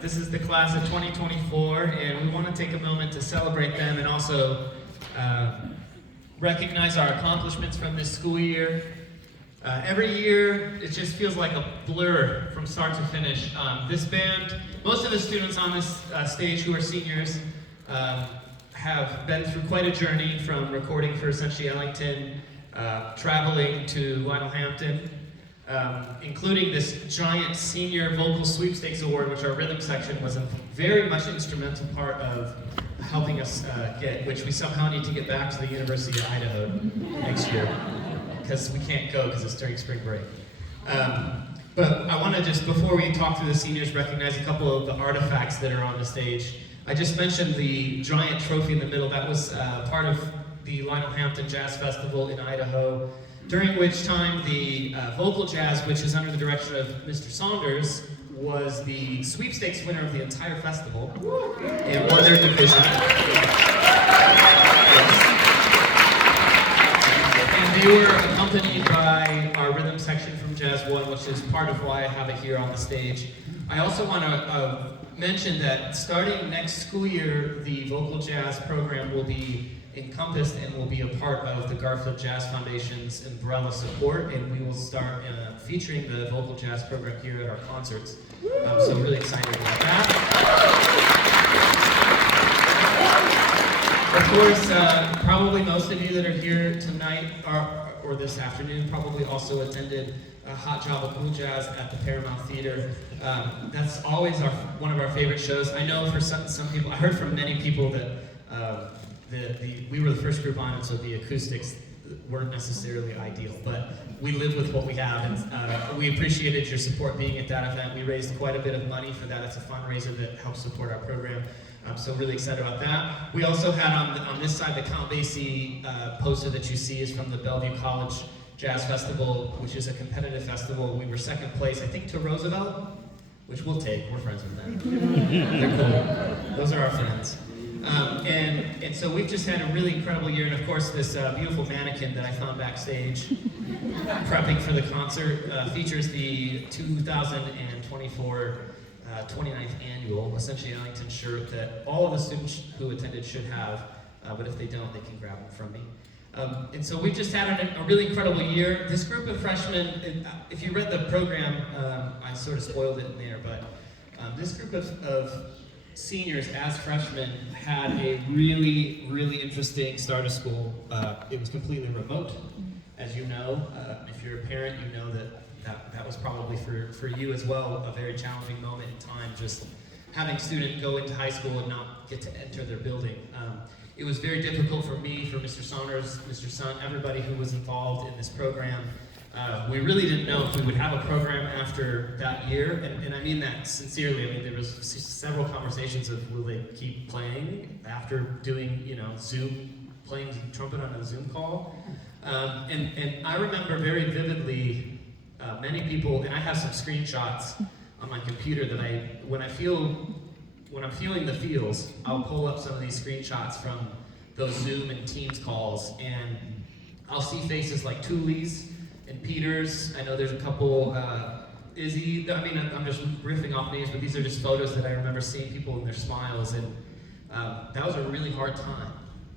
This is the class of 2024, and we want to take a moment to celebrate them and also recognize our accomplishments from this school year. Every year, it just feels like a blur from start to finish. This band, most of the students on this stage who are seniors have been through quite a journey, from recording for essentially Ellington, traveling to Littlehampton, including this giant senior vocal sweepstakes award, which our rhythm section was a very much instrumental part of helping us get, which we somehow need to get back to the University of Idaho next year, because we can't go because it's during spring break. But I want to just, before we talk to the seniors, recognize a couple of the artifacts that are on the stage. I just mentioned the giant trophy in the middle. That was part of the Littlehampton Jazz Festival in Idaho, during which time the vocal jazz, which is under the direction of Mr. Saunders, was the sweepstakes winner of the entire festival and won their division. And they were accompanied by our rhythm section from Jazz 1, which is part of why I have it here on the stage. I also want to mention that starting next school year, the vocal jazz program will be encompassed and will be a part of the Garfield Jazz Foundation's umbrella support, and we will start featuring the vocal jazz program here at our concerts. So really excited about that. Of course, probably most of you that are here tonight or this afternoon probably also attended Hot Job of Cool Jazz at the Paramount Theater. That's always one of our favorite shows. I know for some people, I heard from many people that we were the first group on it, so the acoustics weren't necessarily ideal, but we live with what we have, and we appreciated your support being at that event. We raised quite a bit of money for that. It's a fundraiser that helps support our program. So really excited about that. We also had on this side, the Count Basie poster that you see is from the Bellevue College Jazz Festival, which is a competitive festival. We were second place, I think, to Roosevelt, which we'll take. We're friends with them. They're cool. Those are our friends. And so we've just had a really incredible year, and of course this beautiful mannequin that I found backstage prepping for the concert features the 2024 29th annual Essentially Ellington shirt that all of the students who attended should have, but if they don't, they can grab them from me. And so we've just had a really incredible year. This group of freshmen, if you read the program, I sort of spoiled it in there, but this group of seniors as freshmen had a really, really interesting start of school. It was completely remote, as you know. If you're a parent, you know that was probably for you as well a very challenging moment in time, just having a student go into high school and not get to enter their building. It was very difficult for me, for Mr. Saunders, Mr. Sun, everybody who was involved in this program. We really didn't know if we would have a program after that year, and I mean that sincerely. I mean, there was several conversations of will they keep playing after doing, Zoom, playing trumpet on a Zoom call. And I remember very vividly many people, and I have some screenshots on my computer that when I'm feeling the feels, I'll pull up some of these screenshots from those Zoom and Teams calls, and I'll see faces like Tooley's and Peters. I know there's a couple, Izzy, I'm just riffing off names, but these are just photos that I remember seeing people in their smiles, and that was a really hard time.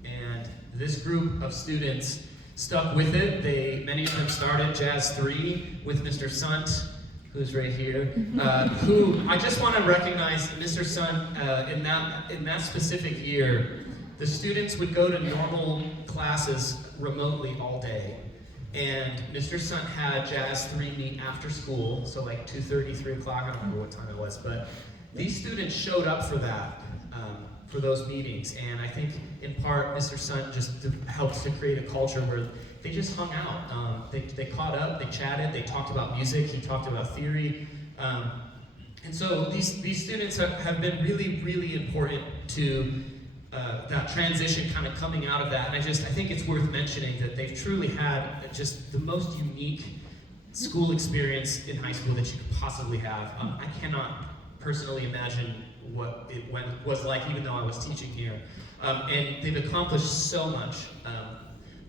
And this group of students stuck with it. Many of them started Jazz 3 with Mr. Sant, who's right here, who I just want to recognize Mr. Sant. In that specific year, the students would go to normal classes remotely all day, and Mr. Sant had Jazz 3 meet after school, so like 2:30, 3 o'clock, I don't remember what time it was, but these students showed up for that, for those meetings, and I think in part Mr. Sant just helped to create a culture where they just hung out. They caught up, they chatted, they talked about music, he talked about theory, and so these students have been really, really important to that transition, kind of coming out of that. And I think it's worth mentioning that they've truly had just the most unique school experience in high school that you could possibly have. I cannot personally imagine what it was like, even though I was teaching here. And they've accomplished so much.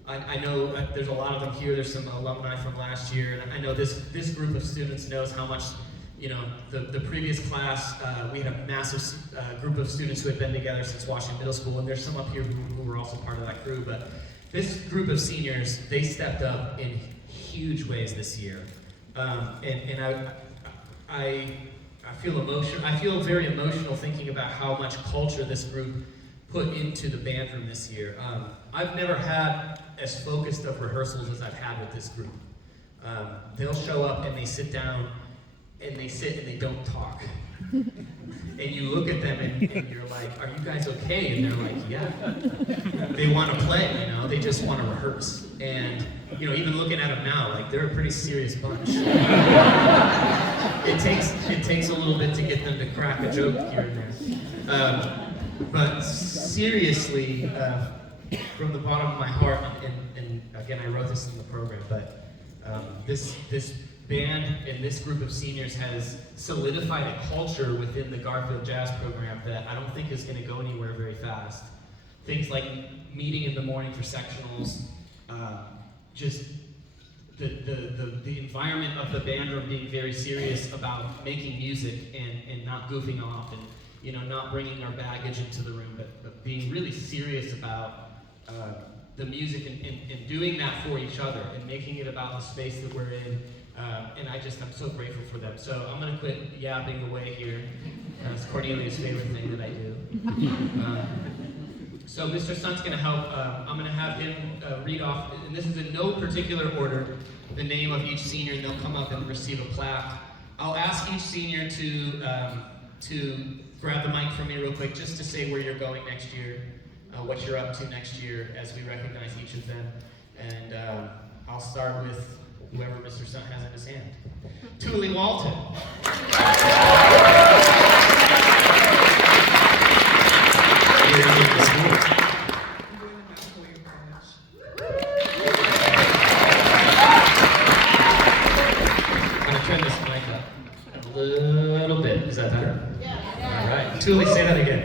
I know there's a lot of them here. There's some alumni from last year, and I know this group of students knows how much the previous class, we had a massive group of students who had been together since Washington Middle School, and there's some up here who were also part of that crew, but this group of seniors, they stepped up in huge ways this year. And I feel emotional. I feel very emotional thinking about how much culture this group put into the band room this year. I've never had as focused of rehearsals as I've had with this group. They'll show up and they sit down and they sit and they don't talk. And you look at them and you're like, are you guys okay? And they're like, yeah. They want to play, they just want to rehearse. And, even looking at them now, like, they're a pretty serious bunch. It takes a little bit to get them to crack a joke here and there. But seriously, from the bottom of my heart, and again, I wrote this in the program, but this band and this group of seniors has solidified a culture within the Garfield Jazz program that I don't think is going to go anywhere very fast. Things like meeting in the morning for sectionals, just the environment of the band room being very serious about making music and not goofing off and not bringing our baggage into the room, but being really serious about the music and doing that for each other and making it about the space that we're in. And I'm so grateful for them. So I'm going to quit yapping away here. It's Cornelia's favorite thing that I do. So Mr. Sun's going to help. I'm going to have him read off, and this is in no particular order, the name of each senior, and they'll come up and receive a plaque. I'll ask each senior to grab the mic from me real quick, just to say where you're going next year, what you're up to next year as we recognize each of them. And I'll start with whoever Mr. Sun has in his hand. Thule Walton. You're in the school. I'm going to turn this mic up a little bit. Is that better? Yeah. All right. Thule, say that again.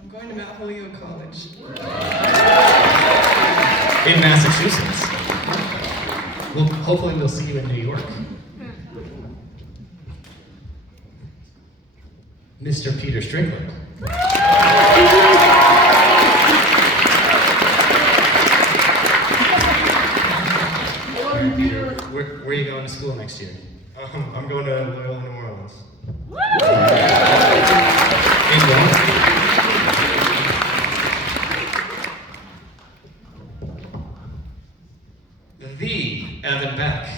I'm going to Mount Holyoke College. In Massachusetts. Well, hopefully we'll see you in New York. Mr. Peter Strickland. Peter, where are you going to school next year? I'm going to Loyola, New Orleans. The Evan Beck.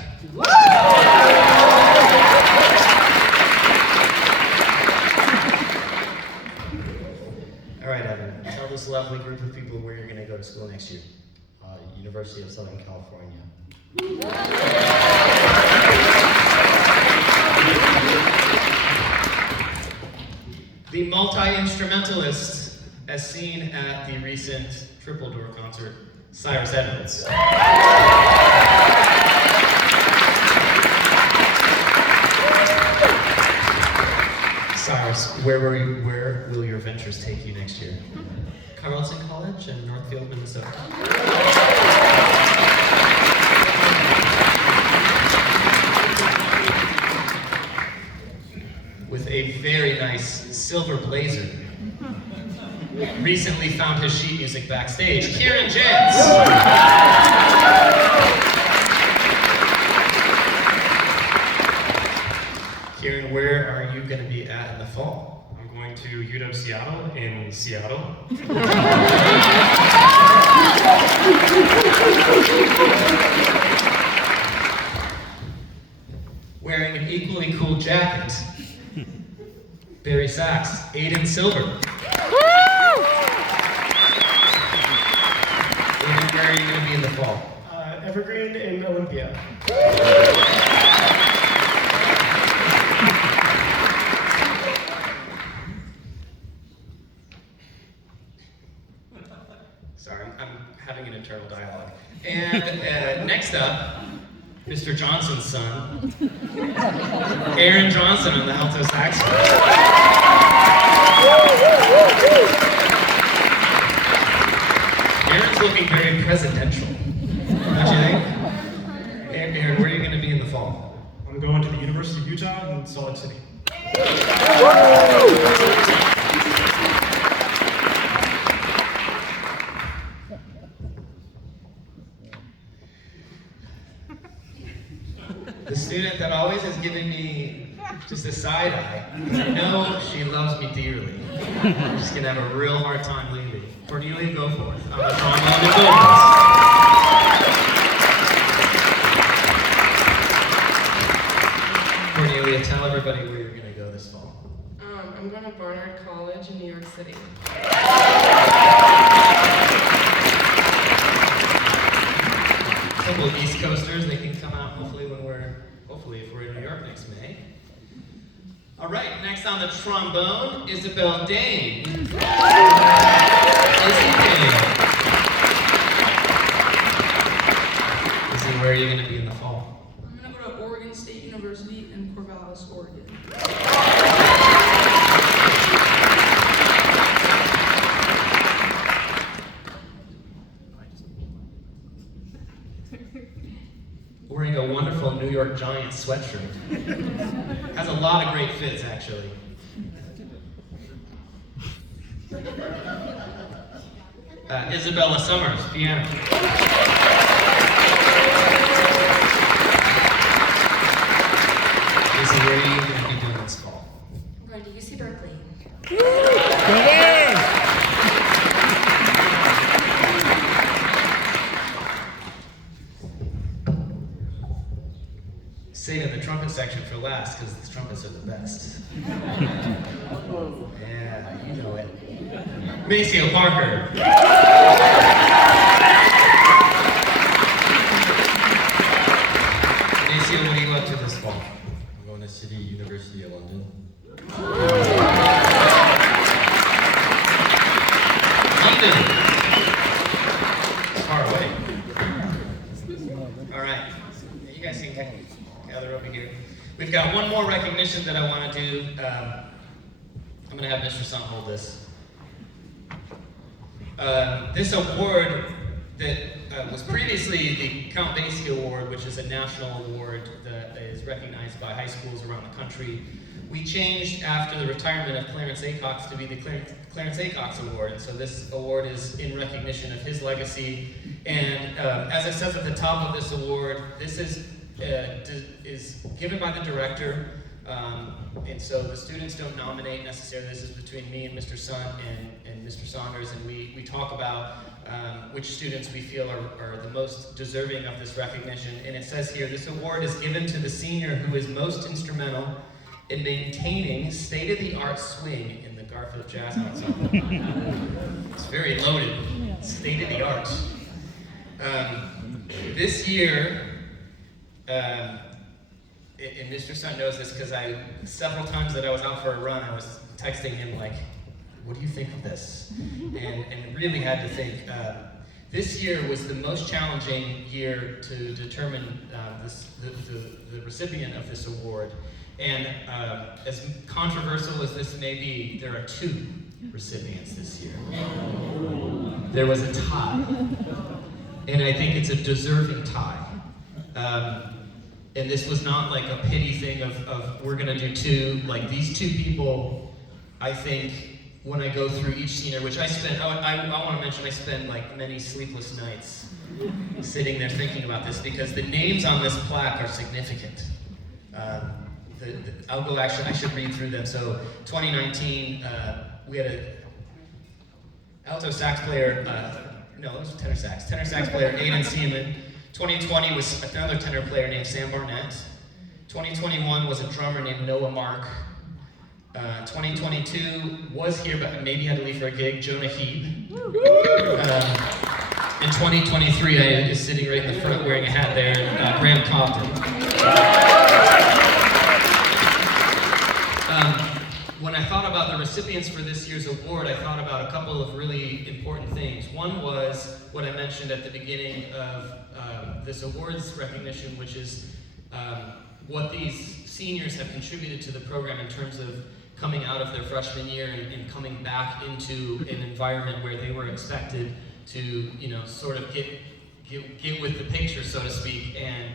All right, Evan, tell this lovely group of people where you're going to go to school next year. University of Southern California. The multi-instrumentalist, as seen at the recent Triple Door concert, Cyrus Edwards. Cyrus, where will your ventures take you next year? Carleton College in Northfield, Minnesota. With a very nice silver blazer. Recently found his sheet music backstage, Kieran Jantz. Kieran, where are you going to be at in the fall? I'm going to UW Seattle in Seattle. Wearing an equally cool jacket, Barry Sachs, Aiden Silver. Aiden, where are you going to be in the fall? Evergreen in Olympia. Sorry, I'm having an internal dialogue. And next up, Mr. Johnson's son, Aaron Johnson on the alto saxophone. Aaron's looking very presidential, don't you think? Aaron, where are you going to be in the fall? I'm going to the University University of Utah in Salt Lake City. The student that always is giving me just a side eye, because I know she loves me dearly. I'm just gonna have a real hard time leaving. Cornelia, go forth. On the trombone and vocals. Cornelia, tell everybody where you're gonna go this fall. I'm going to Barnard College in New York City. A couple of East Coasters, they can come out hopefully if we're in New York next May. All right, next on the trombone, Isabel Dane. Izzy Dane. Izzy, where are you going to be in the fall? I'm going to go to Oregon State University in Corvallis, Oregon. Wearing a wonderful New York Giants sweatshirt. Has a lot of great fits, actually. Isabella Summers, piano. Izzy, where are you going to be doing this fall? I'm going to UC Berkeley. Saving the trumpet section for last because the trumpets are the best. Yeah, you know it. Maceo Parker. Maceo, what are you up to this fall? I'm going to City University of London. London. It's far away. All right. You guys can gather over here. We've got one more recognition that I want to do. I'm going to have Mr. Sun hold this. This award that was previously the Count Basie Award, which is a national award that is recognized by high schools around the country. We changed after the retirement of Clarence Acox to be the Clarence Acox Award, and so this award is in recognition of his legacy. And as it says at the top of this award, this is given by the director, and so the students don't nominate necessarily. This is between me and Mr. Sun and Mr. Saunders, and we talk about which students we feel are the most deserving of this recognition. And it says here, this award is given to the senior who is most instrumental in maintaining state-of-the-art swing in the Garfield Jazz Ensemble. It's very loaded, state-of-the-art. This year, and Mr. Sun knows this because several times that I was out for a run, I was texting him like, what do you think of this? And really had to think. This year was the most challenging year to determine the recipient of this award. And as controversial as this may be, there are two recipients this year. There was a tie. And I think it's a deserving tie. And this was not like a pity thing of we're gonna do two. Like these two people, I think, when I go through each senior, which I spent, I want to mention I spent like many sleepless nights sitting there thinking about this because the names on this plaque are significant. I'll go actually, I should read through them. So 2019, we had a alto sax player, no, it was tenor sax player, Aiden Seaman. 2020 was another tenor player named Sam Barnett. 2021 was a drummer named Noah Mark. 2022 was here, but maybe had to leave for a gig, Jonah Heap. In 2023, I is sitting right in the front wearing a hat there, Graham Compton. When I thought about the recipients for this year's award, I thought about a couple of really important things. One was what I mentioned at the beginning of this awards recognition, which is what these seniors have contributed to the program in terms of coming out of their freshman year and coming back into an environment where they were expected to, sort of get with the picture, so to speak, and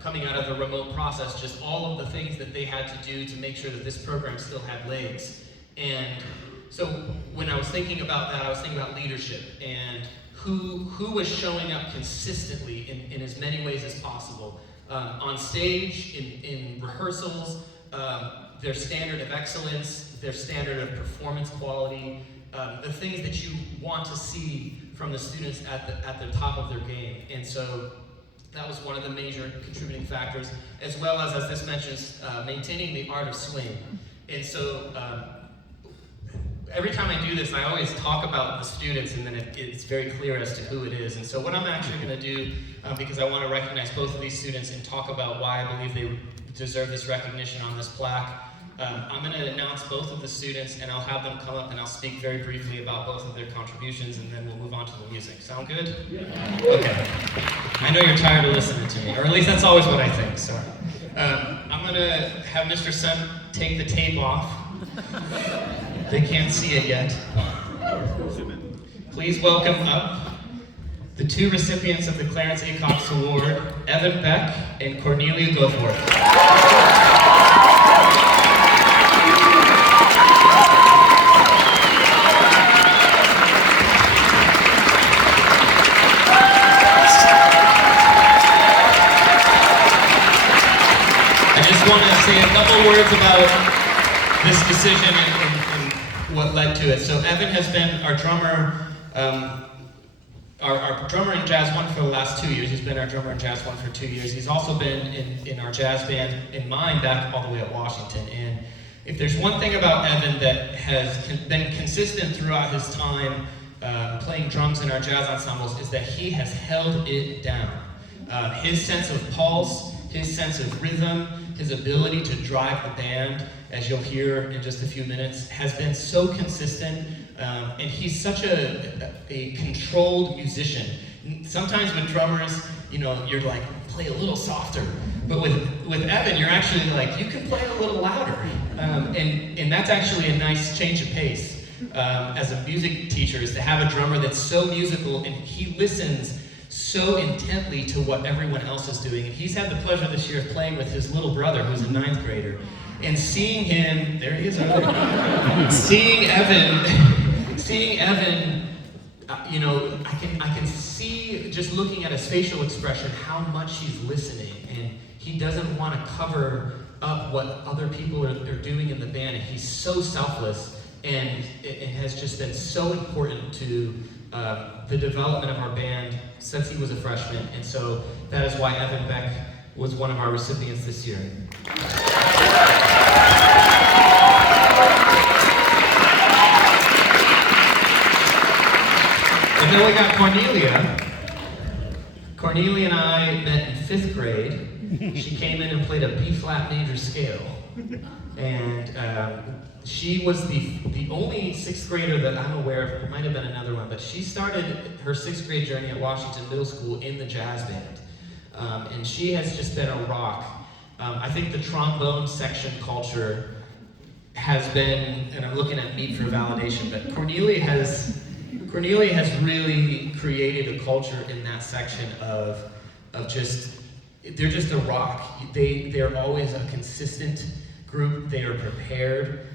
coming out of the remote process, just all of the things that they had to do to make sure that this program still had legs. And so when I was thinking about that, I was thinking about leadership and who was showing up consistently in as many ways as possible. On stage, in rehearsals, their standard of excellence, their standard of performance quality, the things that you want to see from the students at the top of their game. And so that was one of the major contributing factors, as well as this mentions, maintaining the art of swing. And so every time I do this, I always talk about the students, and then it's very clear as to who it is. And so what I'm actually going to do, because I want to recognize both of these students and talk about why I believe they deserve this recognition on this plaque, I'm going to announce both of the students, and I'll have them come up and I'll speak very briefly about both of their contributions, and then we'll move on to the music. Sound good? Yeah. Okay. I know you're tired of listening to me, or at least that's always what I think, so. I'm going to have Mr. Sun take the tape off. They can't see it yet. Please welcome up the two recipients of the Clarence A. Cox Award, Evan Beck and Cornelia Goforth. I want to say a couple words about this decision and what led to it. So Evan has been our drummer, our drummer in Jazz 1 for the last 2 years. He's been our drummer in Jazz 1 for 2 years. He's also been in our jazz band in mine back all the way at Washington. And if there's one thing about Evan that has been consistent throughout his time playing drums in our jazz ensembles is that he has held it down. His sense of pulse, his sense of rhythm, his ability to drive the band, as you'll hear in just a few minutes, has been so consistent, and he's such a controlled musician. Sometimes with drummers, you know, you're like, play a little softer, but with Evan, you're actually like, you can play a little louder, and that's actually a nice change of pace as a music teacher, is to have a drummer that's so musical, and he listens so intently to what everyone else is doing. And he's had the pleasure this year of playing with his little brother, who's a 9th grader, and seeing him, there he is over there, seeing Evan, you know, I can see, just looking at his facial expression, how much he's listening, and he doesn't want to cover up what other people are doing in the band, and he's so selfless, and it has just been so important to the development of our band since he was a freshman, and so that is why Evan Beck was one of our recipients this year. And then we got Cornelia. Cornelia and I met in 5th grade. She came in and played a B-flat major scale, and she was the only 6th grader that I'm aware of. There might have been another one, but she started her 6th grade journey at Washington Middle School in the jazz band. And she has just been a rock. I think the trombone section culture has been, and I'm looking at Meet for validation, but Cornelia has really created a culture in that section of just, they're just a rock. They're always a consistent group. They are prepared.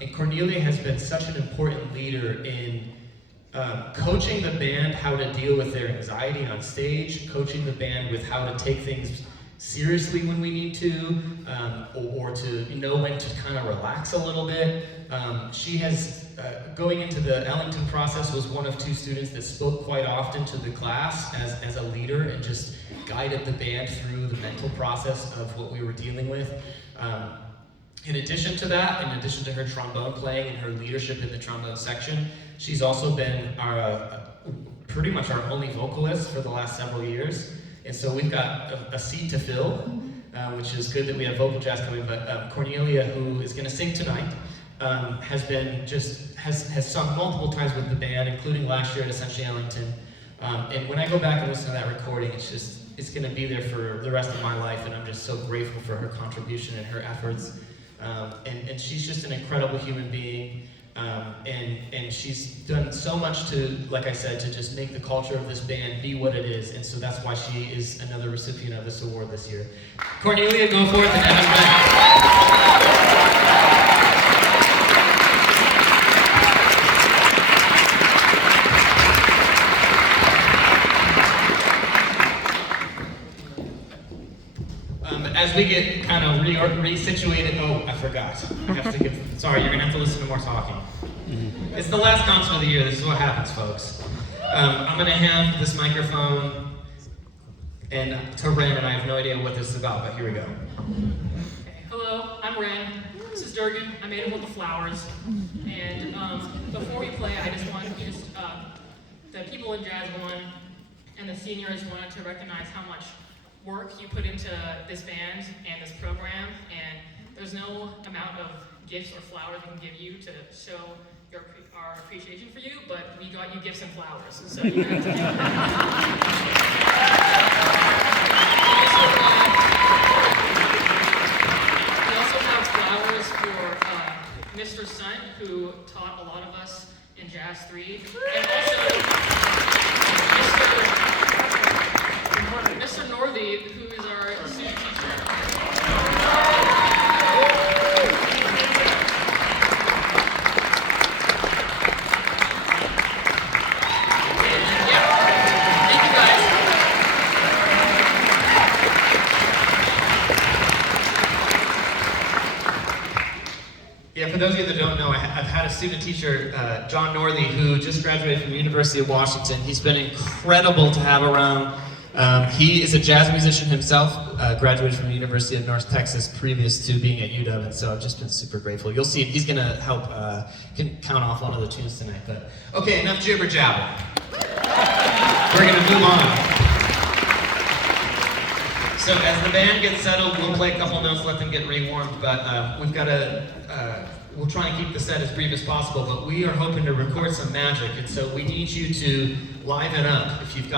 And Cornelia has been such an important leader in coaching the band how to deal with their anxiety on stage, coaching the band with how to take things seriously when we need to, or to know when to kind of relax a little bit. She has, going into the Ellington process, was one of 2 students that spoke quite often to the class as a leader and just guided the band through the mental process of what we were dealing with. In addition to that, in addition to her trombone playing and her leadership in the trombone section, she's also been pretty much our only vocalist for the last several years. And so we've got a seat to fill, which is good that we have vocal jazz coming, but Cornelia, who is gonna sing tonight, has sung multiple times with the band, including last year at Essentially Ellington. And when I go back and listen to that recording, it's gonna be there for the rest of my life, and I'm just so grateful for her contribution and her efforts. And she's just an incredible human being. And she's done so much to, like I said, to just make the culture of this band be what it is, and so that's why she is another recipient of this award this year. Cornelia Goforth and Evan as we get kind of resituated, oh, I forgot. Sorry, you're gonna have to listen to more talking. It's the last concert of the year. This is what happens, folks. I'm gonna hand this microphone to Ren, and I have no idea what this is about, but here we go. Okay. Hello, I'm Ren. This is Durgan. I made him with the flowers. And before we play, I just want the people in Jazz 1 and the seniors wanted to recognize how much work you put into this band and this program, and there's no amount of gifts or flowers we can give you to show our appreciation for you, but we got you gifts and flowers, so you have to do that. We also have flowers for Mr. Sun, who taught a lot of us in Jazz 3, and also Mr. Northey, who is our student teacher. Thank you guys. Yeah, for those of you that don't know, I've had a student teacher, John Northey, who just graduated from the University of Washington. He's been incredible to have around. He is a jazz musician himself, graduated from the University of North Texas previous to being at UW, and so I've just been super grateful. You'll see he's gonna help count off one of the tunes tonight. But okay, enough jibber jabber. We're gonna move on. So as the band gets settled, we'll play a couple notes, let them get rewarmed, but we'll try and keep the set as brief as possible, but we are hoping to record some magic, and so we need you to liven up. If you've got